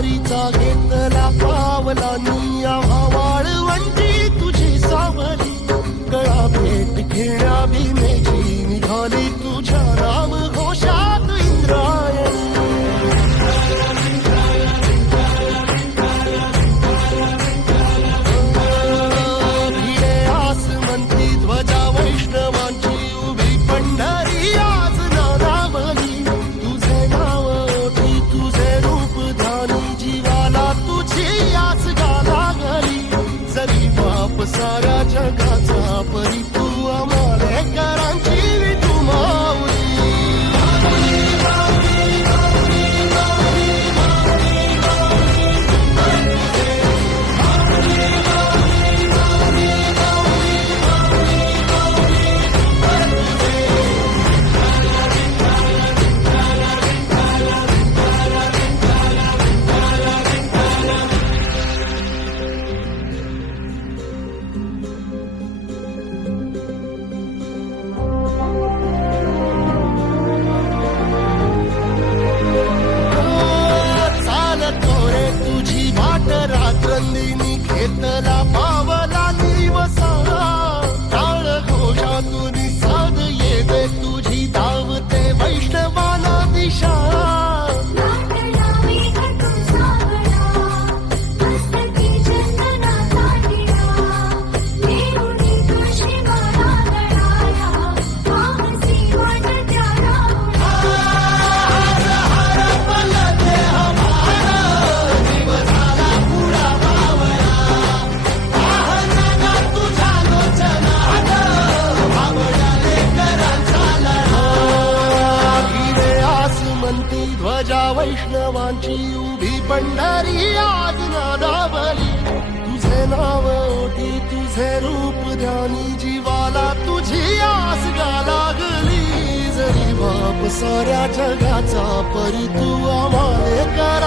वारीचा घेतला पावलांनी आम्हा वाळवंटी तुझी सावली गळा भेट घेण्या भीमेची निघाली तुझ्या राम घोषात इंद्रायणी भिडे आसमंती ध्वजा वैष्णवांची उभी पंढरी आज नानावली तुझे नाव ओठी तुझे रूप ध्यानी जीवाला तुझी आस गाला गली जरी बाप साऱ्या जगाचा परी तू आम्हाले करांची विठू माऊली रात्रंदिनी घेतला पावला दिवसा टाळ घोषातून साध येते तुझी धावते वैष्णवाला दिशा ध्वजा वैष्णवांची उभी पंढरी आज नादावली तुझे नाव ओठी तुझे रूप ध्यानी जीवाला तुझी आस गा लागली जरी बाप साऱ्या जगाचा परी तू आम्हाले कर